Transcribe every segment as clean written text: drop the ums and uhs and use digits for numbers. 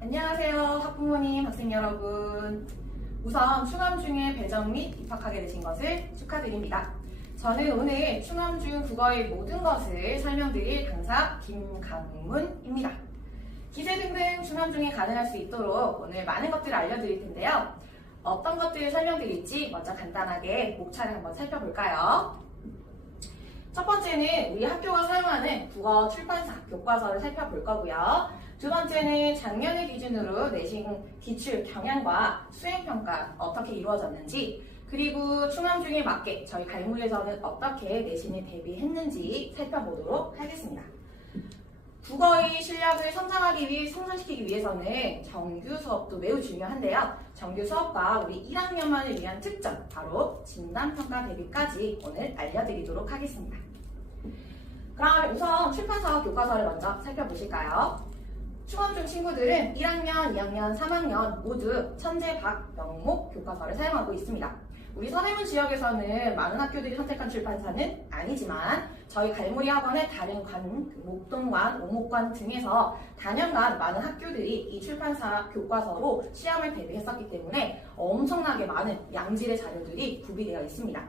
안녕하세요, 학부모님, 학생 여러분. 우선 충암중에 배정 및 입학하게 되신 것을 축하드립니다. 저는 오늘 충암중 국어의 모든 것을 설명드릴 강사 김강문입니다. 기세 등등 충암중에 가능할 수 있도록 오늘 많은 것들을 알려드릴 텐데요. 어떤 것들을 설명드릴지 먼저 간단하게 목차를 한번 살펴볼까요? 첫 번째는 우리 학교가 사용하는 국어 출판사 교과서를 살펴볼 거고요. 두 번째는 작년을 기준으로 내신 기출 경향과 수행평가 어떻게 이루어졌는지, 그리고 충암중에 맞게 저희 갈무리에서는 어떻게 내신에 대비했는지 살펴보도록 하겠습니다. 국어의 실력을 성장시키기 위해서는 정규 수업도 매우 중요한데요. 정규 수업과 우리 1학년만을 위한 특점, 바로 진단평가 대비까지 오늘 알려드리도록 하겠습니다. 그럼 우선 출판사 교과서를 먼저 살펴보실까요? 충암중 친구들은 1학년, 2학년, 3학년 모두 천재박 명목 교과서를 사용하고 있습니다. 우리 서대문 지역에서는 많은 학교들이 선택한 출판사는 아니지만 저희 갈무리 학원의 다른 관, 목동관, 오목관 등에서 단연간 많은 학교들이 이 출판사 교과서로 시험을 대비했었기 때문에 엄청나게 많은 양질의 자료들이 구비되어 있습니다.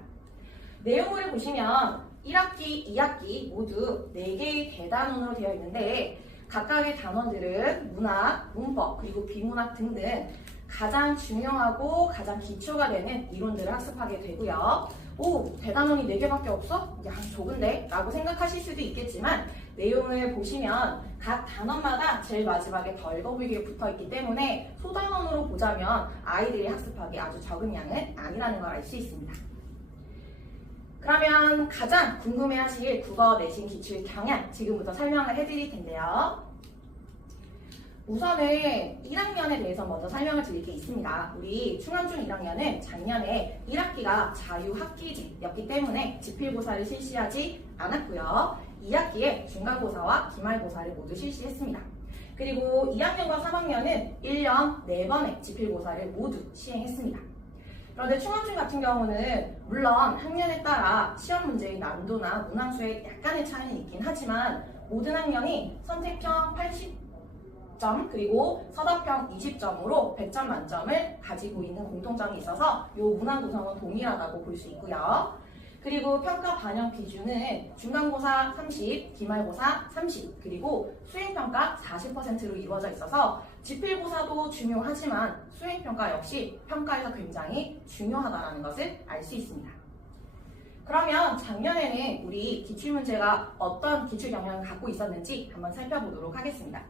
내용을 보시면 1학기, 2학기 모두 4개의 대단원으로 되어 있는데 각각의 단원들은 문학, 문법, 그리고 비문학 등등 가장 중요하고 가장 기초가 되는 이론들을 학습하게 되고요. 오, 대단원이 4개밖에 없어? 야, 적은데? 라고 생각하실 수도 있겠지만 내용을 보시면 각 단원마다 제일 마지막에 더 읽어보기에 붙어있기 때문에 소단원으로 보자면 아이들이 학습하기 아주 적은 양은 아니라는 걸 알 수 있습니다. 그러면 가장 궁금해하실 국어 내신 기출 경향 지금부터 설명을 해드릴 텐데요. 우선은 1학년에 대해서 먼저 설명을 드릴 게 있습니다. 우리 충암중 1학년은 작년에 1학기가 자유학기제였기 때문에 지필고사를 실시하지 않았고요. 2학기에 중간고사와 기말고사를 모두 실시했습니다. 그리고 2학년과 3학년은 1년 4번의 지필고사를 모두 시행했습니다. 그런데 충암중 같은 경우는 물론 학년에 따라 시험 문제의 난도나 문항수에 약간의 차이는 있긴 하지만 모든 학년이 선택형 80점 그리고 서답형 20점으로 100점 만점을 가지고 있는 공통점이 있어서 이 문항 구성은 동일하다고 볼 수 있고요. 그리고 평가 반영 기준은 중간고사 30, 기말고사 30, 그리고 수행평가 40%로 이루어져 있어서 지필고사도 중요하지만 수행평가 역시 평가에서 굉장히 중요하다는 것을 알 수 있습니다. 그러면 작년에는 우리 기출문제가 어떤 기출 경향을 갖고 있었는지 한번 살펴보도록 하겠습니다.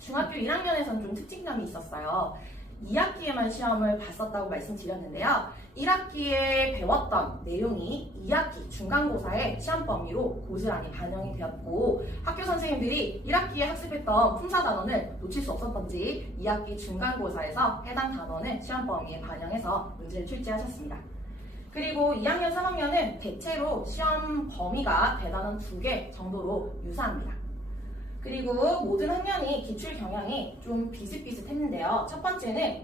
중학교 1학년에서는 좀 특징점이 있었어요. 2학기에만 시험을 봤었다고 말씀드렸는데요. 1학기에 배웠던 내용이 2학기 중간고사의 시험 범위로 고스란히 반영이 되었고 학교 선생님들이 1학기에 학습했던 품사 단원을 놓칠 수 없었던지 2학기 중간고사에서 해당 단원을 시험 범위에 반영해서 문제를 출제하셨습니다. 그리고 2학년, 3학년은 대체로 시험 범위가 대단원 2개 정도로 유사합니다. 그리고 모든 학년이 기출 경향이 좀 비슷비슷했는데요. 첫 번째는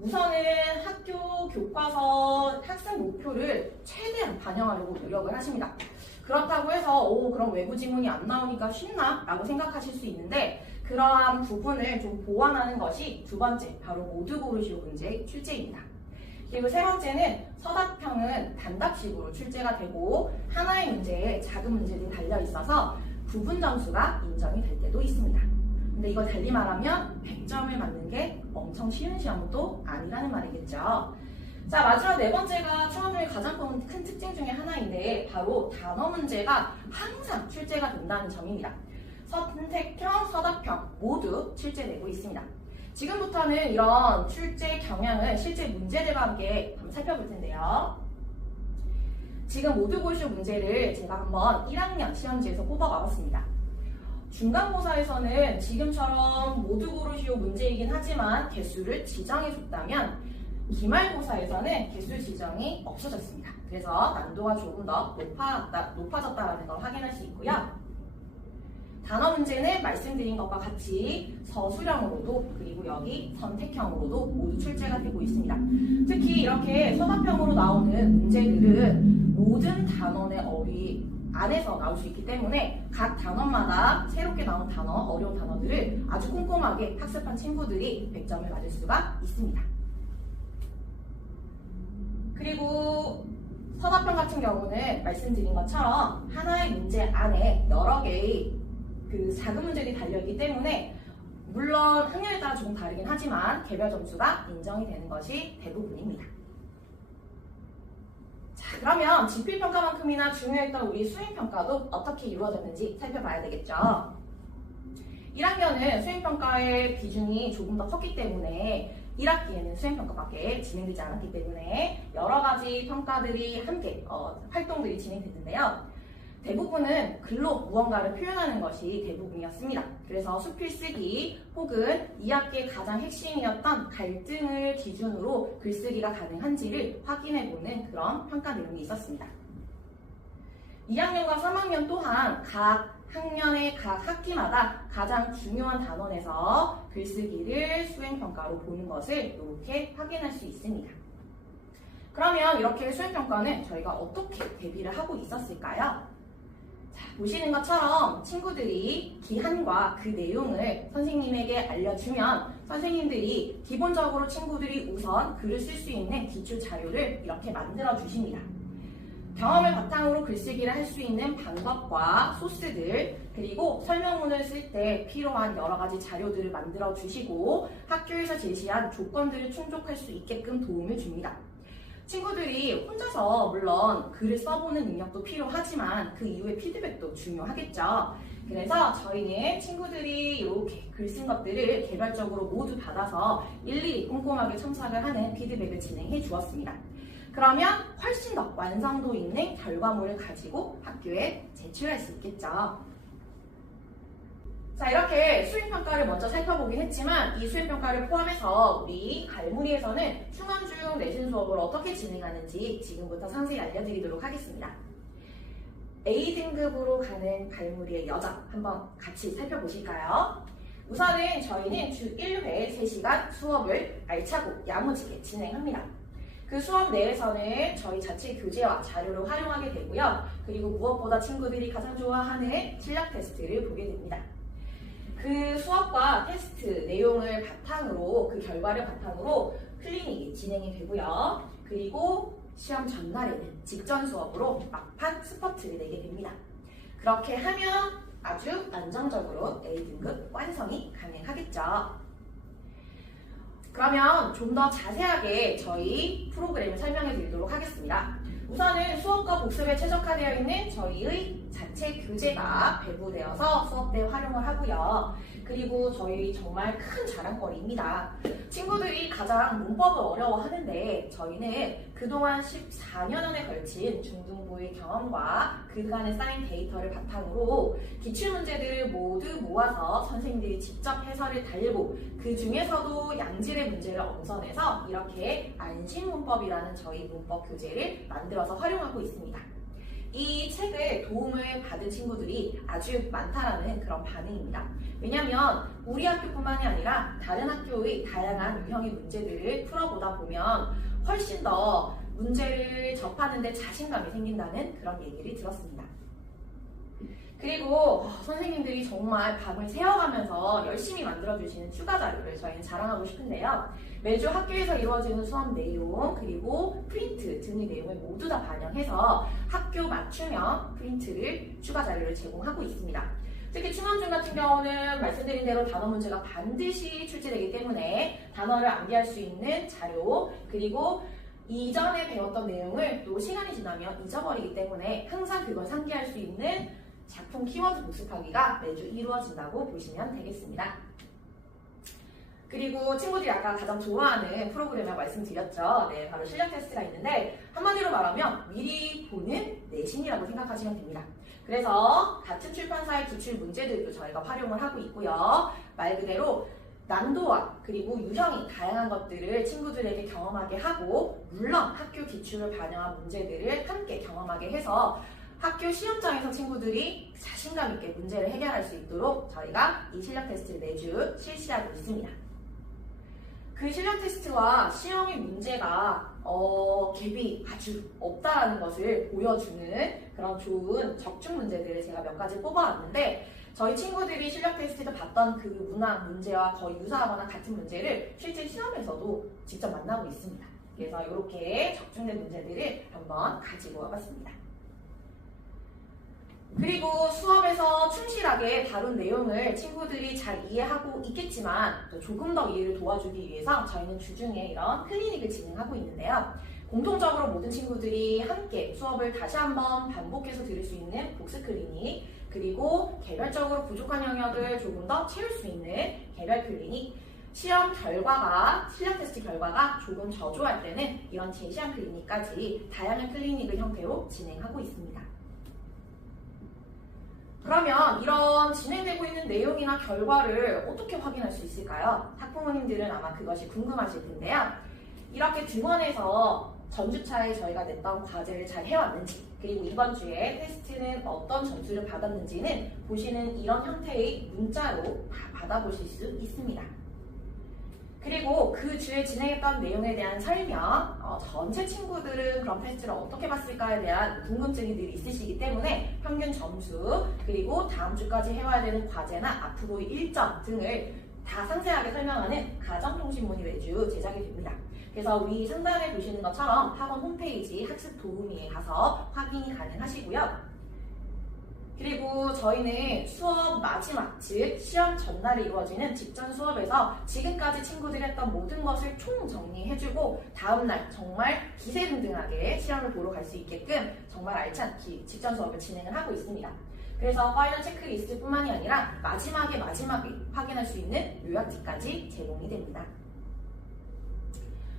우선은 학교 교과서 학습 목표를 최대한 반영하려고 노력을 하십니다. 그렇다고 해서 그럼 외부 지문이 안 나오니까 쉽나? 라고 생각하실 수 있는데 그러한 부분을 좀 보완하는 것이 두 번째, 바로 모두 고르시오 문제 출제입니다. 그리고 세 번째는 서답형은 단답식으로 출제가 되고 하나의 문제에 작은 문제들이 달려 있어서 부분 점수가 인정이 될 때도 있습니다. 근데 이걸 달리 말하면 100점을 맞는 게 엄청 쉬운 시험도 아니라는 말이겠죠. 자, 마지막 네 번째가 충암중의 가장 큰 특징 중에 하나인데 바로 단어 문제가 항상 출제가 된다는 점입니다. 선택형, 서답형 모두 출제되고 있습니다. 지금부터는 이런 출제 경향을 실제 문제들과 함께 한번 살펴볼 텐데요. 지금 모두 고르시오 문제를 제가 한번 1학년 시험지에서 뽑아와봤습니다. 중간고사에서는 지금처럼 모두 고르시오 문제이긴 하지만 개수를 지정해줬다면 기말고사에서는 개수 지정이 없어졌습니다. 그래서 난도가 조금 더 높아졌다는 걸 확인할 수 있고요. 단어 문제는 말씀드린 것과 같이 서술형으로도 그리고 여기 선택형으로도 모두 출제가 되고 있습니다. 특히 이렇게 서답형으로 나오는 문제들은 모든 단원의 어휘 안에서 나올 수 있기 때문에 각 단원마다 새롭게 나온 단어, 어려운 단어들을 아주 꼼꼼하게 학습한 친구들이 100점을 맞을 수가 있습니다. 그리고 서답형 같은 경우는 말씀드린 것처럼 하나의 문제 안에 여러 개의 그 작은 문제들이 달려있기 때문에 물론 학년에 따라 조금 다르긴 하지만 개별 점수가 인정이 되는 것이 대부분입니다. 자, 그러면 지필평가만큼이나 중요했던 우리 수행평가도 어떻게 이루어졌는지 살펴봐야 되겠죠. 1학년은 수행평가의 비중이 조금 더 컸기 때문에 1학기에는 수행평가밖에 진행되지 않았기 때문에 여러 가지 평가들이 함께 활동들이 진행됐는데요. 대부분은 글로 무언가를 표현하는 것이 대부분이었습니다. 그래서 수필쓰기 혹은 2학기의 가장 핵심이었던 갈등을 기준으로 글쓰기가 가능한지를 확인해보는 그런 평가 내용이 있었습니다. 2학년과 3학년 또한 각 학년의 각 학기마다 가장 중요한 단원에서 글쓰기를 수행평가로 보는 것을 이렇게 확인할 수 있습니다. 그러면 이렇게 수행평가는 저희가 어떻게 대비를 하고 있었을까요? 자, 보시는 것처럼 친구들이 기한과 그 내용을 선생님에게 알려주면 선생님들이 기본적으로 친구들이 우선 글을 쓸 수 있는 기출 자료를 이렇게 만들어 주십니다. 경험을 바탕으로 글쓰기를 할 수 있는 방법과 소스들, 그리고 설명문을 쓸 때 필요한 여러 가지 자료들을 만들어 주시고 학교에서 제시한 조건들을 충족할 수 있게끔 도움을 줍니다. 친구들이 혼자서 물론 글을 써보는 능력도 필요하지만 그 이후의 피드백도 중요하겠죠. 그래서 저희는 친구들이 이렇게 글 쓴 것들을 개별적으로 모두 받아서 일일이 꼼꼼하게 첨삭을 하는 피드백을 진행해 주었습니다. 그러면 훨씬 더 완성도 있는 결과물을 가지고 학교에 제출할 수 있겠죠. 자, 이렇게 수행평가를 먼저 살펴보긴 했지만 이 수행평가를 포함해서 우리 갈무리에서는 충원중 내신 수업을 어떻게 진행하는지 지금부터 상세히 알려드리도록 하겠습니다. A등급으로 가는 갈무리의 여정 한번 같이 살펴보실까요? 우선은 저희는 주 1회 3시간 수업을 알차고 야무지게 진행합니다. 그 수업 내에서는 저희 자체 교재와 자료를 활용하게 되고요. 그리고 무엇보다 친구들이 가장 좋아하는 실력 테스트를 보게 됩니다. 그 수업과 테스트 내용을 바탕으로, 그 결과를 바탕으로 클리닉이 진행이 되고요. 그리고 시험 전날에는 직전 수업으로 막판 스퍼트를 내게 됩니다. 그렇게 하면 아주 안정적으로 A등급 완성이 가능하겠죠. 그러면 좀 더 자세하게 저희 프로그램을 설명해 드리도록 하겠습니다. 우선은 수업과 복습에 최적화되어 있는 저희의 자체 교재가 배부되어서 수업 때 활용을 하고요. 그리고 저희 정말 큰 자랑거리입니다. 친구들이 가장 문법을 어려워하는데 저희는 그동안 14년에 걸친 중등부의 경험과 그간에 쌓인 데이터를 바탕으로 기출문제들을 모두 모아서 선생님들이 직접 해설을 달고 그 중에서도 양질의 문제를 엄선해서 이렇게 안심문법이라는 저희 문법 교재를 만들어서 활용하고 있습니다. 이 책을 도움을 받은 친구들이 아주 많다라는 그런 반응입니다. 왜냐하면 우리 학교뿐만이 아니라 다른 학교의 다양한 유형의 문제들을 풀어보다 보면 훨씬 더 문제를 접하는 데 자신감이 생긴다는 그런 얘기를 들었습니다. 그리고 선생님들이 정말 밤을 새워가면서 열심히 만들어주시는 추가 자료를 저희는 자랑하고 싶은데요. 매주 학교에서 이루어지는 수업 내용 그리고 프린트 등의 내용을 모두 다 반영해서 학교 맞춤형 프린트를 추가 자료를 제공하고 있습니다. 특히 충원중 같은 경우는 말씀드린 대로 단어 문제가 반드시 출제되기 때문에 단어를 암기할 수 있는 자료 그리고 이전에 배웠던 내용을 또 시간이 지나면 잊어버리기 때문에 항상 그걸 상기할 수 있는 작품 키워드 복습하기가 매주 이루어진다고 보시면 되겠습니다. 그리고 친구들이 아까 가장 좋아하는 프로그램이라고 말씀드렸죠. 네, 바로 실력 테스트가 있는데 한마디로 말하면 미리 보는 내신이라고 생각하시면 됩니다. 그래서 같은 출판사의 기출 문제들도 저희가 활용을 하고 있고요. 말 그대로 난도와 그리고 유형이 다양한 것들을 친구들에게 경험하게 하고 물론 학교 기출을 반영한 문제들을 함께 경험하게 해서 학교 시험장에서 친구들이 자신감 있게 문제를 해결할 수 있도록 저희가 이 실력 테스트를 매주 실시하고 있습니다. 그 실력 테스트와 시험의 문제가 갭이 아주 없다라는 것을 보여주는 그런 좋은 적중 문제들을 제가 몇 가지 뽑아왔는데, 저희 친구들이 실력 테스트에서 봤던 그 문항 문제와 거의 유사하거나 같은 문제를 실제 시험에서도 직접 만나고 있습니다. 그래서 이렇게 적중된 문제들을 한번 가지고 와봤습니다. 그리고 수업에서 충실하게 다룬 내용을 친구들이 잘 이해하고 있겠지만 또 조금 더 이해를 도와주기 위해서 저희는 주중에 이런 클리닉을 진행하고 있는데요. 공통적으로 모든 친구들이 함께 수업을 다시 한번 반복해서 들을 수 있는 복습 클리닉, 그리고 개별적으로 부족한 영역을 조금 더 채울 수 있는 개별 클리닉, 실력 테스트 결과가 조금 저조할 때는 이런 재시험 클리닉까지 다양한 클리닉을 형태로 진행하고 있습니다. 그러면 이런 진행되고 있는 내용이나 결과를 어떻게 확인할 수 있을까요? 학부모님들은 아마 그것이 궁금하실 텐데요. 이렇게 등원해서 전주차에 저희가 냈던 과제를 잘 해왔는지, 그리고 이번 주에 테스트는 어떤 점수를 받았는지는 보시는 이런 형태의 문자로 다 받아보실 수 있습니다. 그리고 그 주에 진행했던 내용에 대한 설명, 전체 친구들은 그런 테스트를 어떻게 봤을까에 대한 궁금증이 늘 있으시기 때문에 평균 점수, 그리고 다음 주까지 해와야 되는 과제나 앞으로의 일정 등을 다 상세하게 설명하는 가정통신문이 매주 제작이 됩니다. 그래서 우리 상단에 보시는 것처럼 학원 홈페이지 학습 도우미에 가서 확인이 가능하시고요. 그리고 저희는 수업 마지막, 즉 시험 전날에 이루어지는 직전 수업에서 지금까지 친구들이 했던 모든 것을 총 정리해주고 다음날 정말 기세등등하게 시험을 보러 갈 수 있게끔 정말 알찬 직전 수업을 진행을 하고 있습니다. 그래서 파이널 체크리스트뿐만이 아니라 마지막에 확인할 수 있는 요약지까지 제공이 됩니다.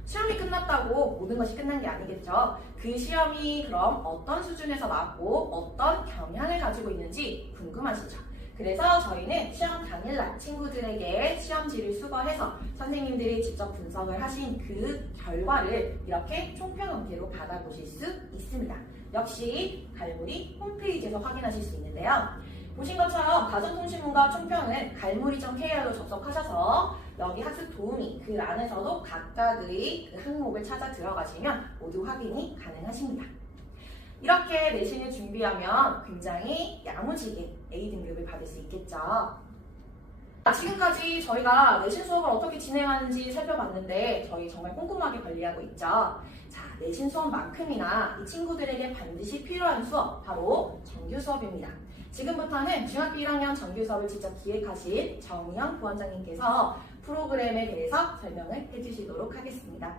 시험이 끝났다고 모든 것이 끝난 게 아니겠죠. 그 시험이 그럼 어떤 수준에서 나왔고 어떤 경향을 가지고 있는지 궁금하시죠? 그래서 저희는 시험 당일날 친구들에게 시험지를 수거해서 선생님들이 직접 분석을 하신 그 결과를 이렇게 총평 형태로 받아보실 수 있습니다. 역시 갈무리 홈페이지에서 확인하실 수 있는데요. 보신 것처럼 가정통신문과 총평은 갈무리.kr로 접속하셔서 여기 학습 도우미 글 안에서도 각각의 그 항목을 찾아 들어가시면 모두 확인이 가능하십니다. 이렇게 내신을 준비하면 굉장히 야무지게 A등급을 받을 수 있겠죠. 지금까지 저희가 내신 수업을 어떻게 진행하는지 살펴봤는데 저희 정말 꼼꼼하게 관리하고 있죠. 자, 내신 수업만큼이나 이 친구들에게 반드시 필요한 수업, 바로 정규 수업입니다. 지금부터는 중학교 1학년 정규 수업을 직접 기획하신 정희영 부원장님께서 프로그램에 대해서 설명을 해주시도록 하겠습니다.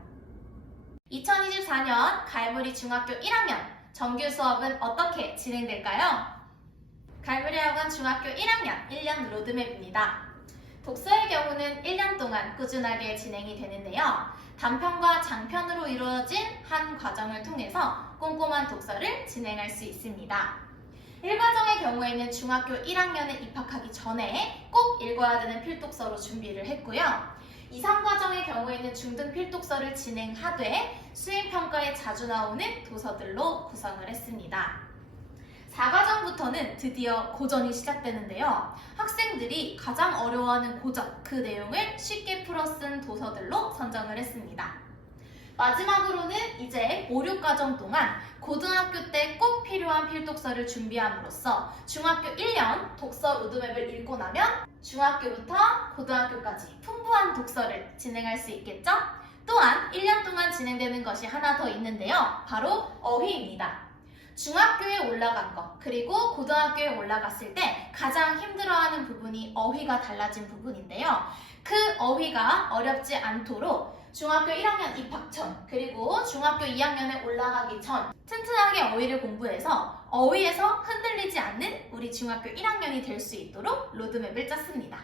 2024년 갈무리 중학교 1학년 정규 수업은 어떻게 진행될까요? 갈무리 학원 중학교 1학년 1년 로드맵입니다. 독서의 경우는 1년 동안 꾸준하게 진행이 되는데요. 단편과 장편으로 이루어진 한 과정을 통해서 꼼꼼한 독서를 진행할 수 있습니다. 1과정의 경우에는 중학교 1학년에 입학하기 전에 꼭 읽어야 되는 필독서로 준비를 했고요. 2, 3과정의 경우에는 중등 필독서를 진행하되 수행평가에 자주 나오는 도서들로 구성을 했습니다. 4과정부터는 드디어 고전이 시작되는데요. 학생들이 가장 어려워하는 고전, 그 내용을 쉽게 풀어 쓴 도서들로 선정을 했습니다. 마지막으로는 이제 5, 6과정 동안 고등학교 때 꼭 필요한 필독서를 준비함으로써 중학교 1년 독서 로드맵을 읽고 나면 중학교부터 고등학교까지 풍부한 독서를 진행할 수 있겠죠? 또한 1년 동안 진행되는 것이 하나 더 있는데요. 바로 어휘입니다. 중학교에 올라간 것, 그리고 고등학교에 올라갔을 때 가장 힘들어하는 부분이 어휘가 달라진 부분인데요. 그 어휘가 어렵지 않도록 중학교 1학년 입학 전, 그리고 중학교 2학년에 올라가기 전 튼튼하게 어휘를 공부해서 어휘에서 흔들리지 않는 우리 중학교 1학년이 될 수 있도록 로드맵을 짰습니다.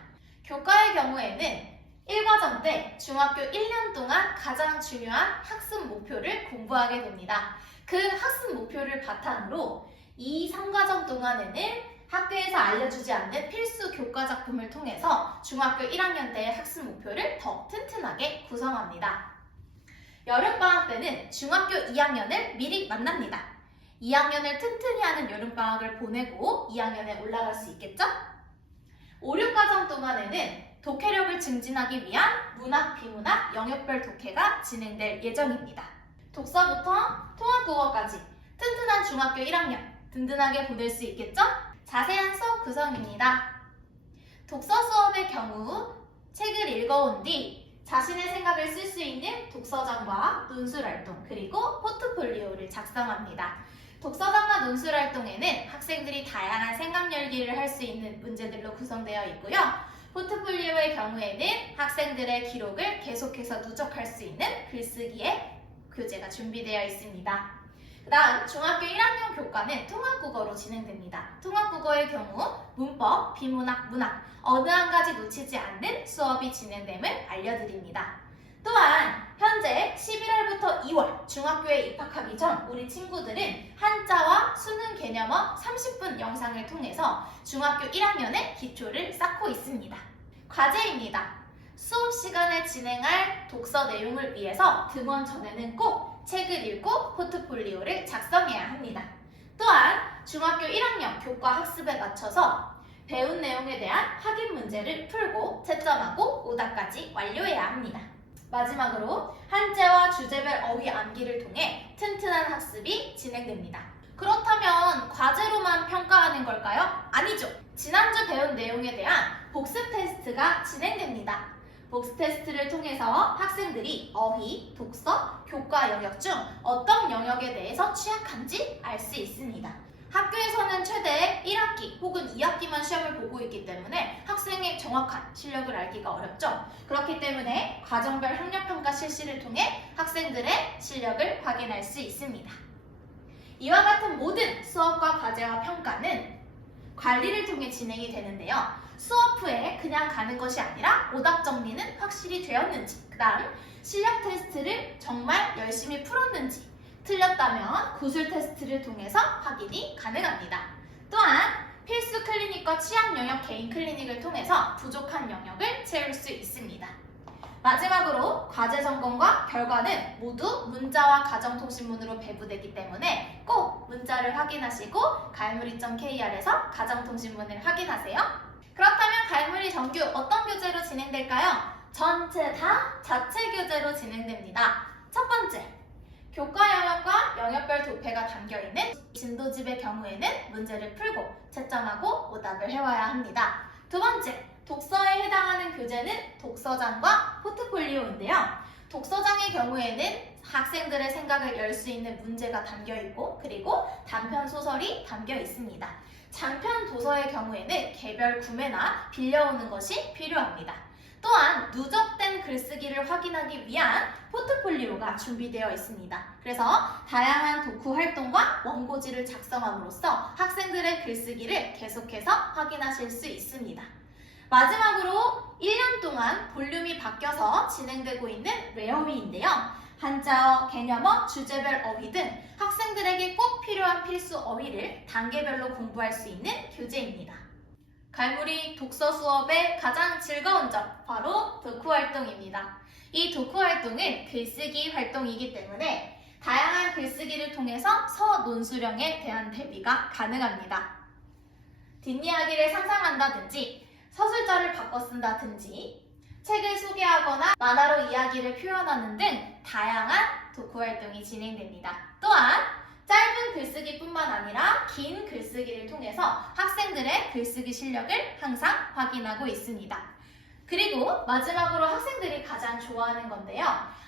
교과의 경우에는 1과정 때 중학교 1년 동안 가장 중요한 학습 목표를 공부하게 됩니다. 그 학습 목표를 바탕으로 2, 3과정 동안에는 학교에서 알려주지 않는 필수 교과 작품을 통해서 중학교 1학년 때의 학습 목표를 더 튼튼하게 구성합니다. 여름방학 때는 중학교 2학년을 미리 만납니다. 2학년을 튼튼히 하는 여름방학을 보내고 2학년에 올라갈 수 있겠죠? 5, 6과정 동안에는 독해력을 증진하기 위한 문학, 비문학, 영역별 독해가 진행될 예정입니다. 독서부터 통합국어까지 튼튼한 중학교 1학년 든든하게 보낼 수 있겠죠? 자세한 수업 구성입니다. 독서 수업의 경우 책을 읽어온 뒤 자신의 생각을 쓸 수 있는 독서장과 논술활동 그리고 포트폴리오를 작성합니다. 독서장과 논술활동에는 학생들이 다양한 생각 열기를 할 수 있는 문제들로 구성되어 있고요. 포트폴리오의 경우에는 학생들의 기록을 계속해서 누적할 수 있는 글쓰기의 교재가 준비되어 있습니다. 그 다음 중학교 1학년 교과는 통합국어로 진행됩니다. 통합국어의 경우 문법, 비문학, 문학 어느 한 가지 놓치지 않는 수업이 진행됨을 알려드립니다. 또한 현재 11월부터 2월 중학교에 입학하기 전 우리 친구들은 한자와 수능 개념어 30분 영상을 통해서 중학교 1학년의 기초를 쌓고 있습니다. 과제입니다. 수업 시간에 진행할 독서 내용을 위해서 등원 전에는 꼭 책을 읽고 포트폴리오를 작성해야 합니다. 또한 중학교 1학년 교과 학습에 맞춰서 배운 내용에 대한 확인 문제를 풀고 채점하고 오답까지 완료해야 합니다. 마지막으로 한자와 주제별 어휘 암기를 통해 튼튼한 학습이 진행됩니다. 그렇다면 과제로만 평가하는 걸까요? 아니죠. 지난주 배운 내용에 대한 복습 테스트가 진행됩니다. 복습 테스트를 통해서 학생들이 어휘, 독서, 교과 영역 중 어떤 영역에 대해서 취약한지 알 수 있습니다. 학교에서는 최대 1학기 혹은 2학기만 시험을 보고 있기 때문에 학생의 정확한 실력을 알기가 어렵죠. 그렇기 때문에 과정별 학력평가 실시를 통해 학생들의 실력을 확인할 수 있습니다. 이와 같은 모든 수업과 과제와 평가는 관리를 통해 진행이 되는데요. 수업 후에 그냥 가는 것이 아니라 오답 정리는 확실히 되었는지, 그 다음 실력 테스트를 정말 열심히 풀었는지, 틀렸다면 구술 테스트를 통해서 확인이 가능합니다. 또한 필수 클리닉과 취약 영역 개인 클리닉을 통해서 부족한 영역을 채울 수 있습니다. 마지막으로 과제 점검과 결과는 모두 문자와 가정통신문으로 배부되기 때문에 꼭 문자를 확인하시고 갈무리.kr에서 가정통신문을 확인하세요. 그렇다면 갈무리 정규 어떤 교재로 진행될까요? 전체 다 자체 교재로 진행됩니다. 첫 번째, 교과 영역과 영역별 도표가 담겨있는 진도집의 경우에는 문제를 풀고 채점하고 오답을 해와야 합니다. 두 번째, 독서에 해당하는 교재는 독서장과 포트폴리오인데요. 독서장의 경우에는 학생들의 생각을 열 수 있는 문제가 담겨있고 그리고 단편 소설이 담겨 있습니다. 장편 도서의 경우에는 개별 구매나 빌려오는 것이 필요합니다. 또한 누적된 글쓰기를 확인하기 위한 포트폴리오가 준비되어 있습니다. 그래서 다양한 독후 활동과 원고지를 작성함으로써 학생들의 글쓰기를 계속해서 확인하실 수 있습니다. 마지막으로 1년 동안 볼륨이 바뀌어서 진행되고 있는 외어휘인데요. 한자어, 개념어, 주제별 어휘 등 학생들에게 꼭 필요한 필수 어휘를 단계별로 공부할 수 있는 교재입니다. 갈무리 독서 수업의 가장 즐거운 점, 바로 독후 활동입니다. 이 독후 활동은 글쓰기 활동이기 때문에 다양한 글쓰기를 통해서 서논수령에 대한 대비가 가능합니다. 뒷이야기를 상상한다든지 서술자를 바꿔 쓴다든지 책을 소개하거나 만화로 이야기를 표현하는 등 다양한 독후 활동이 진행됩니다. 또한 짧은 글쓰기뿐만 아니라 긴 글쓰기를 통해서 학생들의 글쓰기 실력을 항상 확인하고 있습니다. 그리고 마지막으로 학생들이 가장 좋아하는 건데요.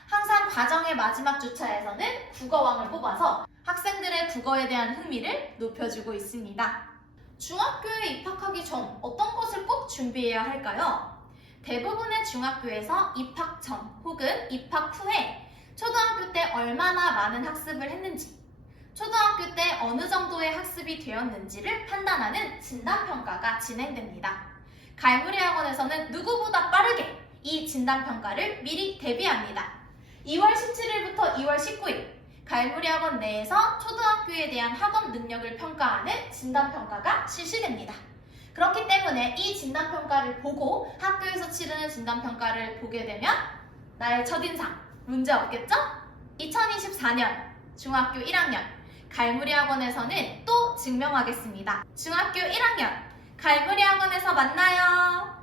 항상 과정의 마지막 주차에서는 국어왕을 뽑아서 학생들의 국어에 대한 흥미를 높여주고 있습니다. 중학교에 입학하기 전 어떤 것을 꼭 준비해야 할까요? 대부분의 중학교에서 입학 전 혹은 입학 후에 초등학교 때 얼마나 많은 학습을 했는지, 초등학교 때 어느 정도의 학습이 되었는지를 판단하는 진단평가가 진행됩니다. 갈무리 학원에서는 누구보다 빠르게 이 진단평가를 미리 대비합니다. 2월 17일부터 2월 19일 갈무리 학원 내에서 초등학교에 대한 학업 능력을 평가하는 진단평가가 실시됩니다. 그렇기 때문에 이 진단평가를 보고 학교에서 치르는 진단평가를 보게 되면 나의 첫인상 문제 없겠죠? 2024년 중학교 1학년 갈무리 학원에서는 또 증명하겠습니다. 중학교 1학년 갈무리 학원에서 만나요.